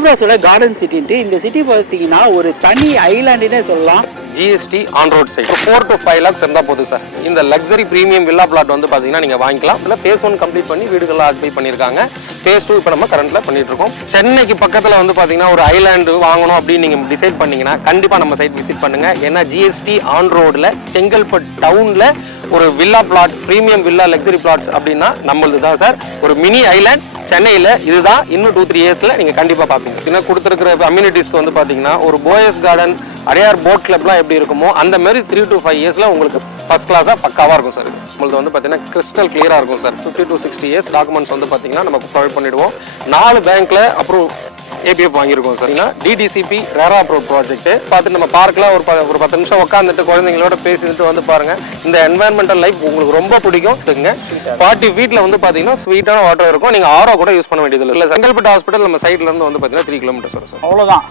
ஜீப்ராஸோட garden சிட்டின்ட்டு இந்த city பார்த்தீங்கன்னா ஒரு தனி ஐலாண்டுன்னே சொல்லலாம். GST on road side 4 to 5 lakhs இருந்தால் போதும் சார். இந்த லக்ஸரி ப்ரீமியம் வில்லா பிளாட் வந்து பார்த்தீங்கன்னா நீங்கள் வாங்கிக்கலாம். இதில் ஃபேஸ் 1 கம்ப்ளீட் பண்ணி வீடுகளில் ஆக்குபை பண்ணியிருக்காங்க. ஃபேஸ் 2 இப்போ நம்ம கரண்ட்டில் பண்ணிட்டு இருக்கோம். சென்னைக்கு பக்கத்தில் வந்து பார்த்தீங்கன்னா ஒரு ஐலாண்டு வாங்கணும் அப்படின்னு நீங்கள் டிசைட் பண்ணீங்கன்னா கண்டிப்பாக நம்ம சைட் விசிட் பண்ணுங்கள். ஏன்னா ஜிஎஸ்டி ஆன் ரோடில் செங்கல்பட்டு டவுனில் ஒரு villa plot premium villa luxury plots அப்படின்னா நம்மளது தான் சார். ஒரு மினி ஐலாண்ட் சென்னையில் இதுதான். இன்னும் 2-3 இயர்ஸில் நீங்கள் கண்டிப்பாக பார்ப்பீங்க. இன்னும் கொடுத்துருக்கிற அம்யூனிட்டிஸ்க்கு வந்து பார்த்தீங்கன்னா ஒரு போயஸ் கார்டன், அடையார் போட் கிளப்லாம் எப்படி இருக்குமோ அந்த மாதிரி 3 to 5 இயர்ஸில் உங்களுக்கு ஃபர்ஸ்ட் கிளாஸாக பக்காவாக இருக்கும் சார். உங்களுக்கு வந்து பார்த்தீங்கன்னா கிறிஸ்டல் கிளியராக இருக்கும் சார். 50 to 60 இயர்ஸ் டாக்குமெண்ட்ஸ் வந்து பார்த்தீங்கன்னா நம்ம ப்ரொவைட் பண்ணிவிடுவோம். 4 பேங்க்கில் அப்ரூவ் ஏபிஎஃப் வாங்கியிருக்கோம் சார். டிடிசிபி ரேரா அப்ரூவ் ப்ராஜெக்ட் பார்த்து நம்ம பார்க்கல ஒரு 10 நிமிஷம் உட்காந்துட்டு குழந்தைங்களோட பேசிட்டு வந்து பாருங்க. இந்த என்வாயன்மெண்டல் லைஃப் உங்களுக்கு ரொம்ப பிடிக்கும். 40 ஃபீட்ல வந்து பார்த்தீங்கன்னா ஸ்வீட்டான வாட்டர் இருக்கும். நீங்கள் ஆரோ கூட யூஸ் பண்ண வேண்டியது இல்லை. செங்கல்பட்டு ஹாஸ்பிட்டல் நம்ம சைட்ல இருந்து வந்து பார்த்தீங்கன்னா 3 கிலோமீட்டர்ஸ் வரும் சார். அவ்வளோதான்.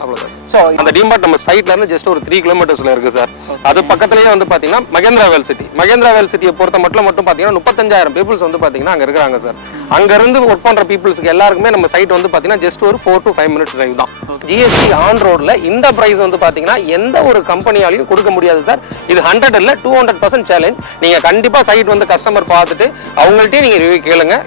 ஸோ அந்த டிமார்ட் நம்ம சைட்ல இருந்து ஜஸ்ட் ஒரு 3 கிலோமீட்டர்ஸ்ல இருக்கு சார். அது பக்கத்துலேயே வந்து பார்த்தீங்கன்னா மகேந்திராவேல் சிட்டி. மகேந்திராவேல் சிட்டியை பொறுத்த மட்டும் பார்த்தீங்கன்னா 35,000 பீப்புள்ஸ் வந்து பார்த்தீங்கன்னா அங்கே இருக்கிறாங்க சார். அங்கிருந்து ஒர்க் பண்ற பீப்புள்ஸ்க்கு எல்லாருக்குமே நம்ம சைட் வந்து பார்த்தீங்கன்னா ஜஸ்ட் ஒரு 4 to 5 minutes டிரைவ் தான். ஜிஎஸ்டி ஆன் ரோட்ல இந்த பிரைஸ் வந்து பாத்தீங்கன்னா எந்த ஒரு கம்பெனியாலையும் கொடுக்க முடியாது சார். இது 100 இல்ல 200% சேலஞ்ச். நீங்க கண்டிப்பா சைட் வந்து கஸ்டமர் பார்த்துட்டு அவங்கள்ட்டே நீங்க ரிவ்யூ கேளுங்க.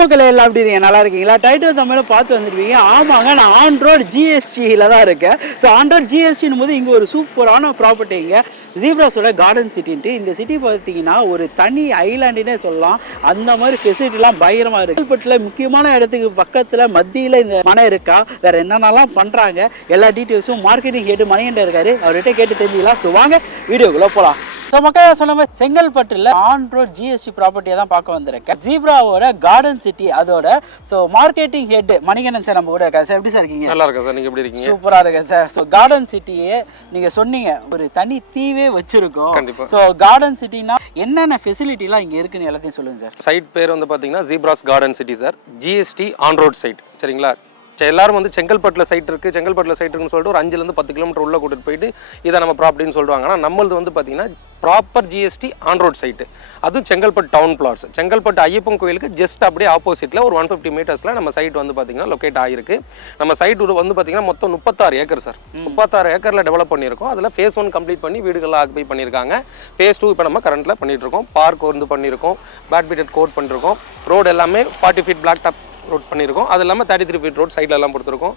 மக்களே எல்லாம் எப்படி இருக்கீங்க? நல்லா இருக்கீங்களா? டைட்டில் தமிழ பார்த்து வந்துருக்கீங்க. ஆமாங்க, நான் ஆன் ரோட் ஜிஎஸ்டியில் தான் இருக்கேன். ஸோ ஆன் ரோட் ஜிஎஸ்டின் போது இங்கே ஒரு சூப்பரான ப்ராப்பர்ட்டிங்க ஜீப்ராஸோட கார்டன் சிட்டின்ட்டு. இந்த சிட்டி பார்த்தீங்கன்னா ஒரு தனி ஐலாண்டுன்னே சொல்லலாம். அந்த மாதிரி ஃபெசிலிட்டிலாம் பயங்கரமாக இருக்குது. செங்கல்பட்டில் முக்கியமான இடத்துக்கு பக்கத்தில் மத்தியில் இந்த மனை இருக்கா, வேறு என்னென்னலாம் பண்ணுறாங்க எல்லா டீட்டெயில்ஸும் மார்க்கெட்டிங் ஹெட் மணிகண்டன் இருக்காரு, அவர்கிட்ட கேட்டு தெரிஞ்சுக்கலாம். ஸோ வாங்க வீடியோக்குள்ளே போகலாம். ஸோ மக்கள் சொன்ன மாதிரி செங்கல்பட்டில் ஆன் ரோட் ஜிஎஸ்டி ப்ராப்பர்ட்டியை தான் பார்க்க வந்திருக்கேன். ஜீப்ராவோட கார்டன் சிட்டி அதோட so marketing head Manikandan sir நம்ம கூட இருக்காரு. சார் எப்படி சார் இருக்கீங்க? நல்லா இருக்கேன் சார். நீங்கள் எப்படி இருக்கீங்க? சூப்பராக இருக்கேன் சார். ஸோ கார்டன் சிட்டியே நீங்கள் சொன்னீங்க ஒரு தனி தீவே வச்சிருக்கோம். கண்டிப்பாக. ஸோ கார்டன் சிட்டினா என்னென்ன ஃபெசிலிட்டிலாம் இங்கே இருக்குன்னு எல்லாத்தையும் சொல்லுங்கள் சார். சைட் பேர் வந்து பார்த்தீங்கன்னா zebras garden city sir. GST on road side சரிங்களா. எல்லாரும் வந்து செங்கல்பட்டில் சைட் இருக்குது, செங்கல்பட்டில் சைட் இருக்குன்னு சொல்லிட்டு ஒரு 5 to 10 கிலோமீட்டர் உள்ளே கூட்டிட்டு போயிட்டு இதை நம்ம ப்ராப்பர்ட்டின்னு சொல்லுவாங்க. ஆனால் நம்மளது வந்து பார்த்தீங்கன்னா proper GST on road side. அதுவும் செங்கல்பட்டு டவுன் பிளாட்ஸ். செங்கல்பட்டு ஐயப்பன் கோயிலுக்கு ஜஸ்ட் அப்படியே ஆப்போசிட்டில் ஒரு 150 மீட்டர்ஸில் நம்ம சைட் வந்து பார்த்தீங்கன்னா லொக்கேட் ஆகிருக்கு. நம்ம சைட் வந்து பார்த்தீங்கன்னா மொத்தம் 36 ஏக்கர் சார். 36 ஏக்கரில் டெவலப் பண்ணியிருக்கோம். அதில் ஃபேஸ் 1 கம்ப்ளீட் பண்ணி வீடுகளில் ஆக்குபை பண்ணியிருக்காங்க. ஃபேஸ் 2 இப்போ நம்ம கரண்ட்டில் பண்ணிட்டு இருக்கோம். பார்க் வந்து பண்ணியிருக்கோம், பேட்மிண்டன் கோர்ட் பண்ணியிருக்கோம். ரோடு எல்லாமே 40 feet பிளாக் டாப் ரோட் பண்ணியிருக்கோம். அது இல்லாமல் 33 feet ரோட் சைடில் எல்லாம் கொடுத்துருக்கோம்.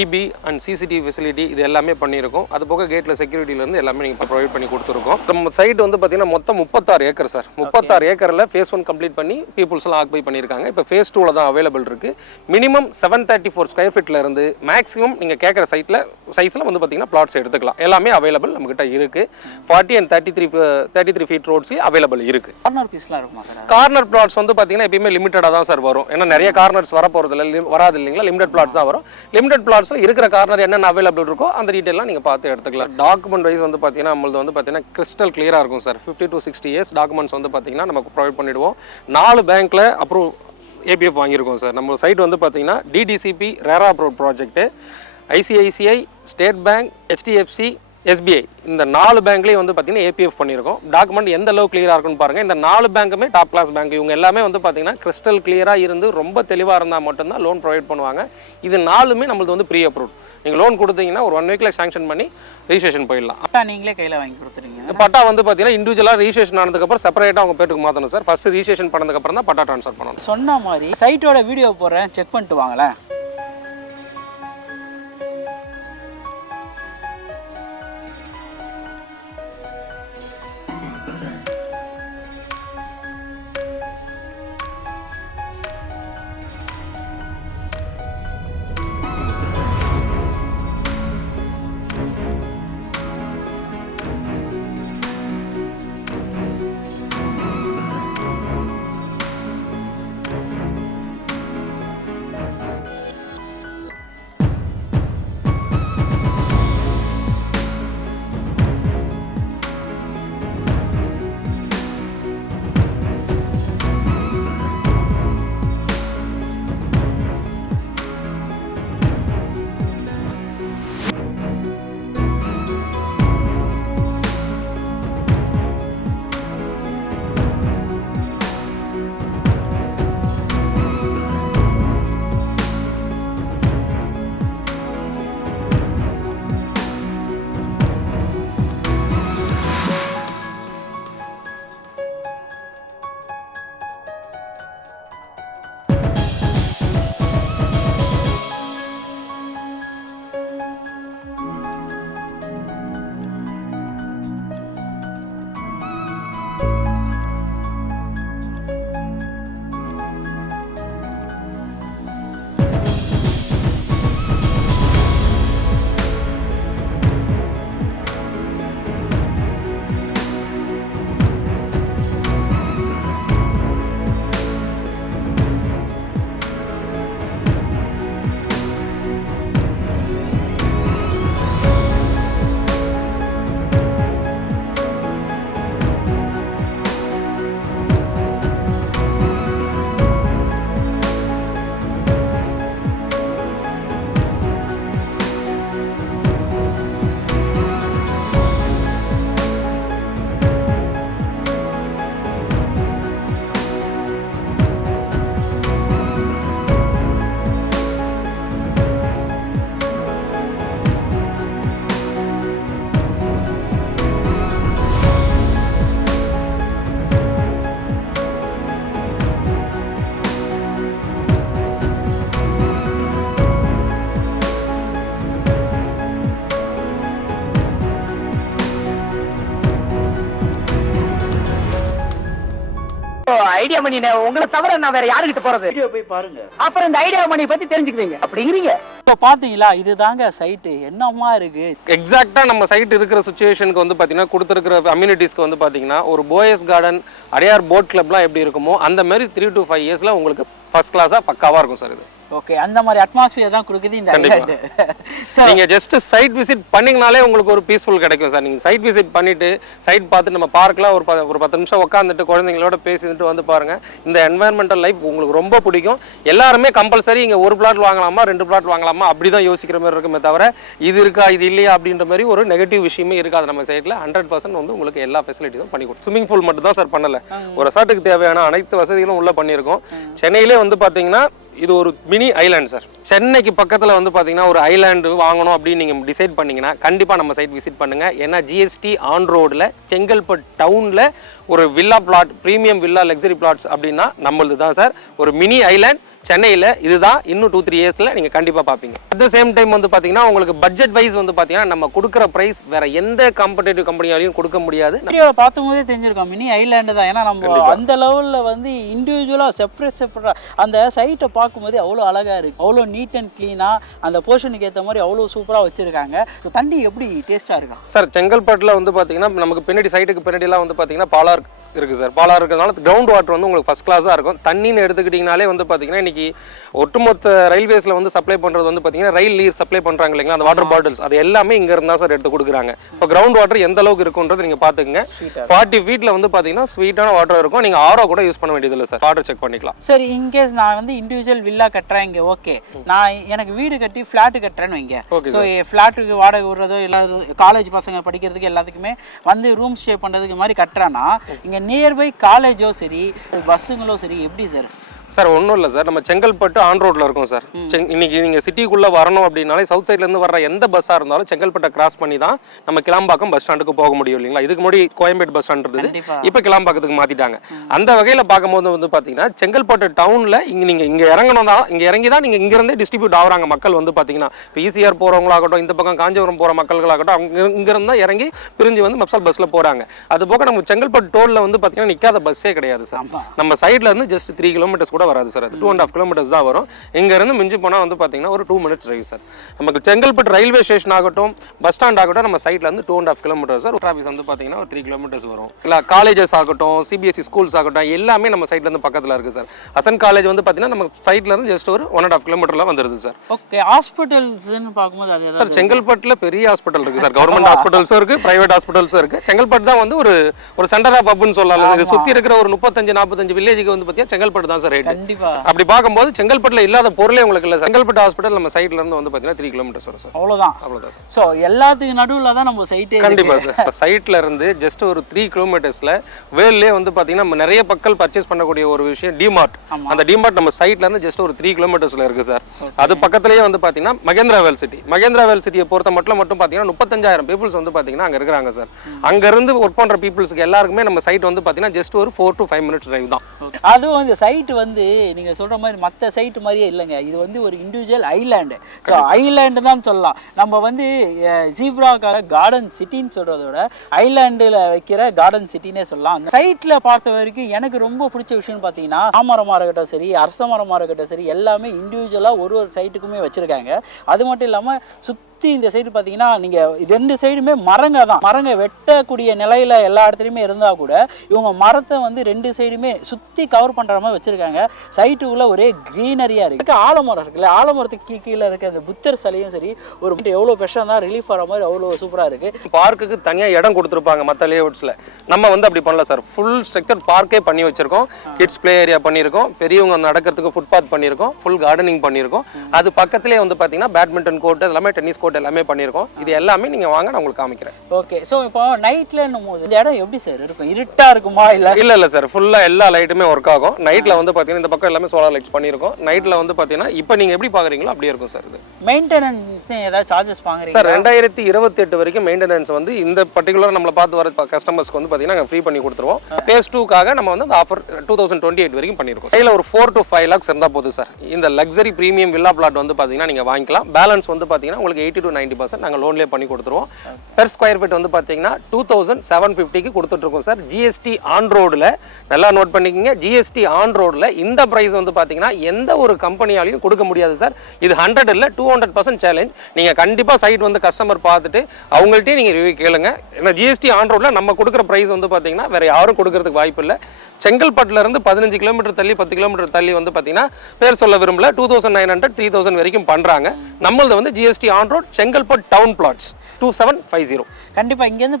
இபி அண்ட் சிசிடிவி ஃபெசிலிட்டி இது எல்லாமே பண்ணியிருக்கோம். அது போக கேட்டில் செக்யூரிட்டிலேருந்து எல்லாமே நீங்கள் ப்ரொவைட் பண்ணி கொடுத்துருக்கோம். நம்ம சைட் வந்து பார்த்தீங்கன்னா மொத்தம் 36 ஏக்கர் சார். 36 ஏக்கரில் ஃபேஸ் 1 கம்ப்ளீட் பண்ணி பீப்புள்ஸ்லாம் ஆக்குபை பண்ணியிருக்காங்க. இப்போ ஃபேஸ் 2ல தான் அவைலபிள் இருக்குது. மினிமம் 734 ஸ்கொயர் ஃபீட்டில் இருந்து மேக்ஸிமம் நீங்கள் கேட்குற சைஸில் வந்து பார்த்தீங்கன்னா பிளாட்ஸ் எடுத்துக்கலாம். எல்லாமே அவைலபிள் நம்மகிட்ட இருக்குது. 40 and 33 feet ரோட்ஸ்லேயே அவைலபிள் இருக்குது. கார்னர் பீஸ்லாம் இருக்குமா சார்? கார்னர் பிளாட்ஸ் வந்து பார்த்தீங்கன்னா எப்பயுமே லிமிட்டடாக தான் சார் வரும். ஏன்னா நிறைய கார்னர்ஸ் வராது இல்லைங்களா. லிமிடெட் பிளாட்ஸ் தான் வரும். லிமிடெட் பிளாட்ஸ்ல இருக்கிற கார்னர் என்னென்ன அவைலபிள் இருக்கோ அந்த டீடைல்லாம் நீங்க பார்த்து எடுத்துக்கலாம். டாக்குமெண்ட் வைஸ் வந்து பார்த்தீங்கன்னா நம்மளது வந்து பார்த்தீங்கன்னா கிறிஸ்டல் கிளியரா இருக்கும் சார். 50 to 60 இயர்ஸ் டாக்குமெண்ட்ஸ் வந்து பார்த்தீங்கன்னா நமக்கு ப்ரொவைட் பண்ணிடுவோம். 4 பேங்க்ல அப்ரூவ் ஏபிஎஃப் வாங்கியிருக்கோம் சார். நம்ம சைட் வந்து பார்த்தீங்கன்னா டிடிசிபி ரேரா approve project, ICICI, state bank, HDFC, SBI இந்த 4 பேங்க்லேயும் வந்து பார்த்தீங்கன்னா ஏபிஎஃப் பண்ணியிருக்கோம். டாக்குமெண்ட் எந்த அளவு கிளியராக இருக்குன்னு பாருங்கள். இந்த 4 பேங்க்குமே டாப் கிளாஸ் பேங்க். இவங்க எல்லாமே வந்து பார்த்தீங்கன்னா கிறிஸ்டல் கிளியராக இருந்து ரொம்ப தெளிவாக இருந்தால் மட்டும்தான் லோன் ப்ரொவைட் பண்ணுவாங்க. இது 4மே நம்மளுக்கு வந்து ப்ரீ அப்ரூவ். நீங்கள் லோன் கொடுத்தீங்கன்னா ஒரு 1 வீக்கில் சாங்ஷன் பண்ணி ரிஜிஸ்ட்ரேஷன் போயிடலாம். பட்டா நீங்களே கையில் வாங்கி கொடுத்துருங்க. பட்டா வந்து பார்த்தீங்கன்னா இண்டிவிஜுவலாக ரிஜிஸ்ட்ரேஷன் ஆனதுக்கப்புறம் செப்பரேட்டாக அவங்க பேருக்கு மாற்றணும் சார். ஃபர்ஸ்ட் ரிஜிஸ்ட்ரேஷன் பண்ணதுக்கப்புறம் தான் பட்டா ட்ரான்ஸ்ஃபர் பண்ணணும். சொன்ன மாதிரி சைட்டோட வீடியோ போடுறேன், செக் பண்ணிட்டு வாங்களேன். ஐடியா மணி உங்களை தவிர நான் வேற யாருகிட்ட போறது? வீடியோ போய் பாருங்க, அப்புறம் இந்த ஐடியா மணி பத்தி தெரிஞ்சுக்குவீங்க அப்படிங்கிறீங்க. இப்போ பாத்தீங்களா இதுதாங்க சைட்டு என்னமா இருக்கு. எக்ஸாக்டா நம்ம சைட் இருக்கிற சுச்சுவேஷனுக்கு வந்து பாத்தீங்கன்னா கொடுத்துருக்கிற அம்யூனிட்டிஸ்க்கு வந்து பாத்தீங்கன்னா ஒரு போயஸ் கார்டன் அடையார் போட் கிளப்லாம் எப்படி இருக்குமோ அந்த மாதிரி 3 to 5 இயர்ஸ்ல உங்களுக்கு ஃபர்ஸ்ட் கிளாஸா பக்காவா இருக்கும் சார் இது. ஓகே, அந்த மாதிரி அட்மாஸ்பியர் தான் கொடுக்குது இந்த ஐலாண்ட். நீங்க ஜஸ்ட் சைட் விசிட் பண்ணீங்கனாலே உங்களுக்கு ஒரு பீஸ்ஃபுல் கிடைக்கும் சார். நீங்க சைட் விசிட் பண்ணிட்டு சைட் பார்த்துட்டு நம்ம பார்க்கலாம் ஒரு 10 நிமிஷம் உட்காந்துட்டு குழந்தைங்களோட பேசிட்டு வந்து பாருங்க. இந்த என்வாயன்மெண்டல் லைஃப் உங்களுக்கு ரொம்ப பிடிக்கும். எல்லாருமே கம்பல்சரி இங்க ஒரு பிளாட் வாங்கலாமா 2 பிளாட் வாங்கலாமா அப்படிதான் யோசிக்கிற மாதிரி இருக்குமே தவிர இது இருக்கா இது இல்லையா அப்படின்ற மாதிரி ஒரு நெகட்டிவ் விஷயமே இருக்காது. நம்ம சைட்ல 100% வந்து உங்களுக்கு எல்லா ஃபெசிலிட்டிஸும் பண்ணி கொடுக்கும். ஸ்விமிங் பூல் மட்டும் தான் சார் பண்ணல, ஒரு ரெசார்ட்டுக்கு தேவையான அனைத்து வசதிகளும் உள்ள பண்ணியிருக்கோம். சென்னையிலே வந்து பாத்தீங்கன்னா இது ஒரு மினி ஐலாண்ட் சார். சென்னைக்கு பக்கத்தில் வந்து பார்த்தீங்கன்னா ஒரு ஐலாண்டு வாங்கணும் அப்படின்னு நீங்கள் டிசைட் பண்ணீங்கன்னா கண்டிப்பாக நம்ம சைட் விசிட் பண்ணுங்க. ஏன்னா ஜிஎஸ்டி ஆன் ரோடில் செங்கல்பட்டு டவுனில் ஒரு villa plot, premium villa luxury plots அப்படின்னா நம்மளது தான் சார். ஒரு மினி ஐலாண்ட் சென்னையில் இதுதான். இன்னும் 2-3 இயர்ஸில் நீங்கள் கண்டிப்பாக பார்ப்பீங்க. அட் த சேம் டைம் வந்து பார்த்தீங்கன்னா உங்களுக்கு பட்ஜெட் வைஸ் வந்து பார்த்தீங்கன்னா நம்ம கொடுக்குற ப்ரைஸ் வேற எந்த காம்படேட்டிவ் கம்பெனியாலையும் கொடுக்க முடியாது. வீடியோவில் பார்க்கும்போதே தெரிஞ்சிருக்கோம் மினி ஐலாண்டு தான். ஏன்னா நம்ம அந்த லெவலில் வந்து இண்டிவிஜுவலாக செப்பரேட் அந்த சைட்டை பார்க்கும்போது அவ்வளோ அழகாக இருக்குது, அவ்வளோ நீட் அண்ட் க்ளீனாக அந்த போர்ஷனுக்கு ஏற்ற மாதிரி அவ்வளோ சூப்பராக வச்சுருக்காங்க. ஸோ தண்ணி எப்படி டேஸ்ட்டாக இருக்கா சார்? செங்கல்பட்டில் வந்து பார்த்தீங்கன்னா நமக்கு பின்னாடி சைட்டுக்கு பின்னாடிலாம் வந்து பார்த்தீங்கன்னா பாலார் இருக்குது சார். பாலார் இருக்கிறதுனால கிரவுண்ட் வாட்டர் வந்து உங்களுக்கு ஃபஸ்ட் கிளாஸாக இருக்கும். தண்ணின்னு எடுத்துக்கிட்டிங்கனாலே வந்து பார்த்தீங்கன்னா இன்றைக்கி ஒட்டுமொத்த ரயில்வேஸில் வந்து சப்ளை பண்ணுறது வந்து பார்த்தீங்கன்னா ரயில் நீர் சப்ளை பண்ணுறாங்க இல்லைங்களா, அந்த வாட்டர் பாட்டில்ஸ் அது எல்லாமே இங்கே இருந்தால் சார் எடுத்து கொடுக்குறாங்க. இப்போ கிரவுண்ட் வாட்டர் எந்த அளவுக்கு இருக்குன்றது நீங்கள் பார்த்துக்குங்க. 40 ஃபீட்டில் வந்து பார்த்தீங்கன்னா ஸ்வீட்டான வாட்டர் இருக்கும். நீங்கள் ஆரோ கூட யூஸ் பண்ண வேண்டியதில்லை சார், வாட்டர் செக் பண்ணிக்கலாம். சரி, இன்கேஸ் நான் வந்து இண்டிவிஜுவல் வில்லா கட்டுறேன் இங்கே, ஓகே, நான் எனக்கு வீடு கட்டி ஃப்ளாட்டு கட்டுறேன்னு வைங்க. ஸோ ஃப்ளாட்டுக்கு வாடகை விடுறதோ இல்லை காலேஜ் பசங்க படிக்கிறதுக்கு எல்லாத்துக்குமே வந்து ரூம் ஸ்டே பண்ணுறதுக்கு மாதிரி கட்டுறேன்னா இங்கே நியர்பை காலேஜோ சரி பஸ்ஸுங்களோ சரி எப்படி சார்? சார் ஒன்றும் இல்லை சார், நம்ம செங்கல்பட்டு ஆன் ரோட்டில் இருக்கும் சார். இன்னைக்கு நீங்கள் சிட்டிக்குள்ளே வரணும் அப்படின்னாலே சவுத் சைட்லேருந்து வர எந்த பஸ்ஸாக இருந்தாலும் செங்கல்பட்டை கிராஸ் பண்ணி தான் நம்ம கிளாம்பாக்கம் பஸ் ஸ்டாண்டுக்கு போக முடியும் இல்லைங்களா. இதுக்கு முன்னாடி கோயம்பேடு பஸ் ஸ்டாண்ட் இருந்தது, இப்போ கிளாம்பாக்கத்துக்கு மாற்றிட்டாங்க. அந்த வகையில் பார்க்கும்போது வந்து பார்த்தீங்கன்னா செங்கல்பட்டு டவுனில் நீங்கள் இங்கே இறங்கணும் தான், இங்கே இறங்கி தான் நீங்கள் இங்கேருந்தே டிஸ்ட்ரிபியூட் ஆகுறாங்க மக்கள் வந்து பார்த்தீங்கன்னா. இப்போ ஈசிஆர் போகிறவங்களாகட்டும், இந்த பக்கம் காஞ்சிபுரம் போகிற மக்கள்களாகட்டும், அவங்க இங்கேருந்து தான் இறங்கி பிரிஞ்சு வந்து மப்சால் பஸ்ஸில் போகிறாங்க. அது போக நம்ம செங்கல்பட்டு டோலில் வந்து பார்த்தீங்கன்னா நிற்காத பஸ்ஸே கிடையாது சார். நம்ம சைடில் இருந்து ஜஸ்ட் 3 கிலோமீட்டர்ஸ் கூட வராது சார், அது 2.5 கிலோமீட்டர்ஸ் தான் வரும். இங்க இருந்து மிஞ்சி போனா வந்து பாத்தீங்கன்னா ஒரு 2 மினிட்ஸ் டிரைவ் சார். நமக்கு செங்கல்பட்டு ரயில்வே ஸ்டேஷன் ஆகட்டும் பஸ் ஸ்டாண்ட் ஆகட்டும் நம்ம சைட்ல இருந்து 2.5 கிலோமீட்டர்ஸ் சார். ஆஃபீஸ் வந்து பாத்தீங்கன்னா ஒரு 3 கிலோமீட்டர்ஸ் வரும். இல்ல காலேஜஸ் ஆகட்டும் சிபிஎஸ்சி ஸ்கூல்ஸ் ஆகட்டும் எல்லாமே நம்ம சைட்ல இருந்து பக்கத்துல இருக்கு சார். அசன் காலேஜ் வந்து பாத்தீங்கன்னா நம்ம சைட்ல இருந்து ஜஸ்ட் ஒரு 1.5 கிலோமீட்டர்ல வந்துருது சார். ஓகே, ஹாஸ்பிடல்ஸ்னு பாக்கும்போது அது சார் செங்கல்பட்டுல பெரிய ஹாஸ்பிடல் இருக்கு சார். கவர்மெண்ட் ஹாஸ்பிடல்ஸும் இருக்கு, பிரைவேட் ஹாஸ்பிடல்ஸும் இருக்கு. செங்கல்பட்டு தான் வந்து ஒரு சென்டர் ஆஃப் ஹப்னு சொல்லலாம். இது சுத்தி இருக்கிற ஒரு 35-40 வில்லேஜுக்கு வந்து பாத்தீங்கன்னா செங்கல்பட்டு தான் சார். கண்டிப்பா அப்படி பார்க்கும்போது செங்கல்பட்டுல இல்லாத பொருளே உங்களுக்கு இல்லை. செங்கல்பட்டு ஹாஸ்பிட்டல் நம்ம சைட்ல இருந்து வந்து பாத்தீங்கன்னா 3 கிலோமீட்டர்ஸ் வரும் சார். அவ்வளவுதான். ஸோ எல்லாத்துக்கு நடுவில் தான் நம்ம சைட்டே. கண்டிப்பா சார். சைட்ல இருந்து ஜஸ்ட் ஒரு 3 கிலோமீட்டர்ஸ்ல வேல்லே வந்து பாத்தீங்கன்னா நம்ம நிறைய மக்கள் பர்ச்சேஸ் பண்ணக்கூடிய ஒரு விஷயம் டிமார்ட். அந்த டிமார்ட் நம்ம சைட்ல இருந்து ஜஸ்ட் ஒரு 3 கிலோமீட்டர்ஸ்ல இருக்கு சார். அது பக்கத்துலயே வந்து பாத்தீங்கன்னா மகேந்திரா வேல் சிட்டி. மகேந்திரா வேல் சிட்டியை பொறுத்த மட்டும் பாத்தீங்கன்னா 35,000 பீப்புள்ஸ் வந்து பாத்தீங்கன்னா அங்க இருக்கிறாங்க சார். அங்க இருந்து ஒர்க் பண்ற பீப்புள்ஸ்க்கு எல்லாருக்குமே நம்ம சைட் வந்து பாத்தீங்கன்னா ஜஸ்ட் ஒரு 4 to 5 மினிட்ஸ் டிரைவ் தான். அதுவும் இந்த சைட் வந்து நீங்க சொல்ற மாதிரி மற்ற சைட் மாதிரியே இல்லைங்க. இது வந்து ஒரு இண்டிவிஜுவல் ஐலாண்டு. ஸோ ஐலாண்டு தான் சொல்லலாம். நம்ம வந்து ஜீப்ராக்காக கார்டன் சிட்டின்னு சொல்றத விட ஐலாண்டில் வைக்கிற கார்டன் சிட்டினே சொல்லலாம். அந்த சைட்ல பார்த்த வரைக்கும் எனக்கு ரொம்ப பிடிச்ச விஷயம் பார்த்தீங்கன்னா மாமரமாக இருக்கட்டும் சரி அரச மரமாக இருக்கட்டும் சரி எல்லாமே இண்டிவிஜுவலாக ஒரு சைட்டுக்குமே வச்சிருக்காங்க. அது மட்டும் இல்லாமல் இந்த சைடு பார்த்தீங்கன்னா நீங்கள் 2 சைடுமே மரங்க தான். மரங்க வெட்டக்கூடிய நிலையில் எல்லா இடத்துலையுமே இருந்தால் கூட இவங்க மரத்தை வந்து 2 சைடுமே சுற்றி கவர் பண்ணுற மாதிரி வச்சுருக்காங்க. சைட்டுக்குள்ளே ஒரே க்ரீனரியாக இருக்குது. ஆலமரம் இருக்குல்ல, ஆலமரத்துக்கு கீழே இருக்க அந்த புத்தர் சிலையும் சரி ஒரு எவ்வளோ பெஷம் தான் ரிலீஃப் ஆகிற மாதிரி அவ்வளோ சூப்பராக இருக்குது. பார்க்குக்கு தனியாக இடம் கொடுத்துருப்பாங்க மற்ற லேஅவுட்ஸில். நம்ம வந்து அப்படி பண்ணல சார். ஃபுல் ஸ்ட்ரக்சர் பார்க்கே பண்ணி வச்சிருக்கோம். கிட்ஸ் பிளே ஏரியா பண்ணியிருக்கோம், பெரியவங்க நடக்கிறதுக்கு ஃபுட்பாத் பண்ணியிருக்கோம், ஃபுல் கார்டனிங் பண்ணியிருக்கோம். அது பக்கத்துலேயே வந்து பார்த்தீங்கன்னா பேட்மிண்டன் கோர்ட் எல்லாமே டென்னிஸ் கோர்ட் எல்லாமே பண்ணியிருக்கோம். இது எல்லாமே நீங்க வாங்க நான் உங்களுக்கு காமிக்கிறேன். ஓகே, ஸோ இப்போ நைட்லன்னும் போது இந்த இடம் எப்படி சார் இருக்கும்? இருட்டா இருக்குமா? இல்ல சார், ஃபுல்லா எல்லா லைட்டுமே ஒர்க் ஆகும். நைட்ல வந்து பாத்தீங்கன்னா இந்த பக்கம் எல்லாமே சோலார் லைட்ஸ் பண்ணியிருக்கோம். நைட்ல வந்து பாத்தீங்கன்னா இப்போ நீங்க எப்படி பாக்குறீங்களோ அப்படியே இருக்கும் சார். இது மெயின்டெனன்ஸ் ஏதாவது சார்ஜஸ் வாங்குறீங்க சார்? 2028 வரைக்கும் மெயின்டெனன்ஸ் வந்து இந்த பர்டிகுலர் நம்மள பார்த்து வர கஸ்டமர்ஸ்க்கு வந்து பாத்தீங்கன்னா ஃப்ரீ பண்ணி கொடுத்துருவோம். phase 2க்காக நம்ம வந்து அந்த ஆஃபர் 2028 வரைக்கும் பண்ணியிருக்கோம். கையில ஒரு 4 to 5 lakhs இருந்தா போதும் சார். இந்த லக்ஸரி பிரீமியம் வில்லா பிளாட் வந்து பாத்தீங்கன்னா நீங்க வாங்கிக்கலாம். பேலன்ஸ் வந்து பாத்தீங்கன்னா உங்களுக்கு 80 to 90% நாங்கள் லோன்லேயே பண்ணி கொடுத்துருவோம். பெர் ஸ்கொயர் ஃபீட் வந்து பார்த்தீங்கன்னா 2750க்கு கொடுத்துட்ருக்கோம் சார். ஜிஎஸ்டி ஆன் ரோடில் நல்லா நோட் பண்ணிக்கோங்க, ஜிஎஸ்டி ஆன் ரோடில் இந்த ப்ரைஸ் வந்து பார்த்தீங்கன்னா எந்த ஒரு கம்பெனியாலையும் கொடுக்க முடியாது சார். இது 100 இல்லை 200% சேலஞ்ச். நீங்கள் கண்டிப்பாக சைட் வந்து கஸ்டமர் பார்த்துட்டு அவங்கள்ட்டே நீங்கள் ரிவ்யூ கேளுங்க. ஏன்னா ஜிஎஸ்டி ஆன் ரோடில் நம்ம கொடுக்குற ப்ரைஸ் வந்து பார்த்தீங்கன்னா வேறு யாரும் கொடுக்கறதுக்கு வாய்ப்பு இல்லை. செங்கல்பட்டுல இருந்து 15 கிலோமீட்டர் தள்ளி 10 கிலோமீட்டர் தள்ளி வந்து பார்த்தீங்கன்னா பேர் சொல்ல விரும்பல 2900 3000 வரைக்கும் பண்ணுறாங்க. நம்மளது வந்து GST on road Chengalpattu town plots 2750. கண்டிப்பாக இங்கேருந்து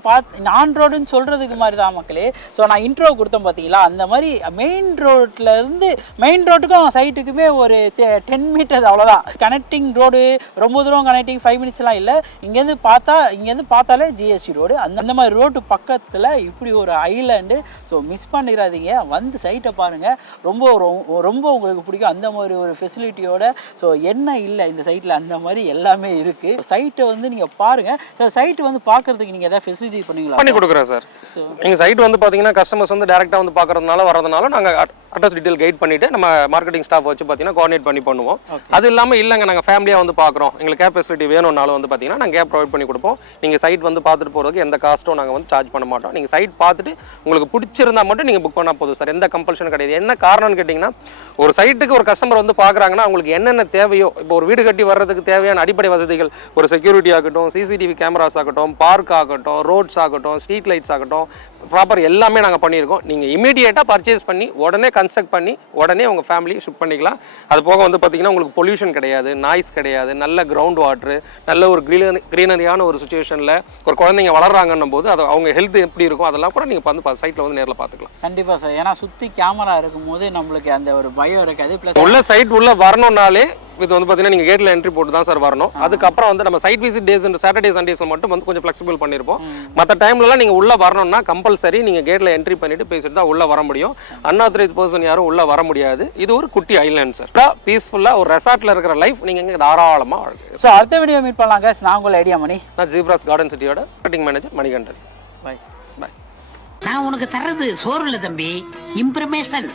ஆன் ரோடுன்னு சொல்கிறதுக்கு மாதிரி தான் மக்களே. ஸோ நான் இன்ட்ரோ கொடுத்தேன் பார்த்தீங்களா, அந்த மாதிரி மெயின் ரோட்லேருந்து மெயின் ரோட்டுக்கும் சைட்டுக்குமே ஒரு 10 மீட்டர் அவ்வளோதான் கனெக்டிங் ரோடு. ரொம்ப தூரம் கனெக்டிங் 5 மினிட்ஸ்லாம் இல்லை. இங்கேருந்து பார்த்தாலே ஜிஎஸ்டி ரோடு. அந்த மாதிரி ரோடு பக்கத்தில் இப்படி ஒரு ஐலாண்டு. ஸோ மிஸ் பண்ணிடாதீங்க, வந்து சைட்டை பாருங்கள். ரொம்ப ரொம்ப உங்களுக்கு பிடிக்கும். அந்த மாதிரி ஒரு ஃபெசிலிட்டியோட ஸோ என்ன இல்லை இந்த சைட்டில் அந்த மாதிரி எல்லாமே இருக்குது. சைட்டை வந்து நீங்கள் பாருங்கள். ஸோ சைட்டு வந்து பார்க்குறதுக்கு நீங்கள் எதாவது ஃபெசிலிட்டி பண்ணுவீங்களா? பண்ணி கொடுக்குறோம் சார். ஸோ நீங்கள் சைட் வந்து பார்த்தீங்கன்னா கஸ்டமர்ஸ் வந்து டேரெக்டாக வந்து பார்க்குறதுனால வரதுனால நாங்கள் அட்ரஸ் டீட்டெயில் கைட் பண்ணிவிட்டு நம்ம மார்க்கெட்டிங் ஸ்டாஃப் வச்சு பார்த்தீங்கன்னா கோஆர்டினேட் பண்ணி பண்ணுவோம். அது இல்லாமல் இல்லைங்க நாங்கள் ஃபேமிலியாக வந்து பார்க்குறோம், எங்களுக்கு கேப் ஃபெசிலிட்டி வேணும்னாலும் வந்து பார்த்தீங்கன்னா நாங்கள் கேப் ப்ரொவைட் பண்ணி கொடுப்போம். நீங்கள் சைட் வந்து பார்த்துட்டு போகிறதுக்கு எந்த காஸ்ட்டும் நாங்கள் வந்து சார்ஜ் பண்ண மாட்டோம். நீங்கள் சைட் பார்த்துட்டு உங்களுக்கு பிடிச்சிருந்தா மட்டும் நீங்கள் புக் பண்ணால் போதும் சார். எந்த கம்பல்ஷன் கிடையாது. என்ன காரணம்னு கேட்டிங்கன்னா ஒரு சைட்டுக்கு ஒரு கஸ்டமர் வந்து பார்க்குறாங்கன்னா அவங்களுக்கு என்னென்ன தேவையோ, இப்போ ஒரு வீடு கட்டி வர்றதுக்கு தேவையான அடிப்படை வசதிகள், ஒரு செக்யூரிட்டி ஆகட்டும், சிசிடிவி கேமராஸ் ஆகட்டும், பார்க் ஆகட்டும், ரோட்ஸ் ஆகட்டும், ஸ்ட்ரீட் லைட்ஸ் ஆகட்டும், ப்ராப்பர் எல்லாமே நாங்கள் பண்ணியிருக்கோம். நீங்கள் இமீடியட்டாக பர்ச்சேஸ் பண்ணி உடனே கன்ஸ்ட்ரக்ட் பண்ணி உடனே உங்கள் ஃபேமிலி ஷிஃப்ட் பண்ணிக்கலாம். அது போக வந்து பார்த்தீங்கன்னா உங்களுக்கு பொல்யூஷன் கிடையாது, நாய்ஸ் கிடையாது, நல்ல கிரவுண்ட் வாட்ரு, நல்ல ஒரு க்ரீனரியான ஒரு சுச்சுவேஷனில் ஒரு குழந்தைங்க வளர்றாங்கன்னும் போது அது அவங்க ஹெல்த் எப்படி இருக்கும் அதெல்லாம் கூட நீங்கள் வந்து சைட்டில் வந்து நேரில் பார்த்துக்கலாம். கண்டிப்பாக சார். ஏன்னா சுற்றி கேமரா இருக்கும்போது நம்மளுக்கு அந்த ஒரு பயம் இருக்காது. ப்ளஸ் உள்ள சைட் உள்ள வரணும்னாலே இது வந்து பார்த்தீங்கன்னா நீங்கள் கேட்டில் என்ட்ரி போட்டு தான் சார் வரணும். அதுக்கப்புறம் வந்து நம்ம சைட் விசிட் டேஸ் சாட்டர்டே சண்டேஸில் மட்டும் வந்து கொஞ்சம் ஃப்ளெக்சிபிள் பண்ணியிருப்போம். மற்ற டைம்லலாம் நீங்கள் உள்ளே வரணும்னா கம்பல்சரி நீங்கள் கேட்டில் என்ட்ரி பண்ணிட்டு பேசிட்டு தான் உள்ளே வர முடியும். அன்ஆத்தரைஸ்ட் பர்சன் யாரும் உள்ளே வர முடியாது. இது ஒரு குட்டி ஐலாண்ட் சார். பீஸ்ஃபுல்லாக ஒரு ரெசார்ட்டில் இருக்கிற லைஃப் நீங்கள் இங்கே தாராளமாக வாழ்க்கை. ஸோ அடுத்த வீடியோ மீட் பண்ணலாம் guys. நான் உங்களை ஐடியா மணி, நான் ஜீப்ராஸ் கார்டன் சிட்டியோட மார்க்கெட்டிங் மேனேஜர் மணிகண்டன். பாய். நான் உனக்கு தர்றது சோறு இல்ல தம்பி, இம்ப்ரமேஷன்.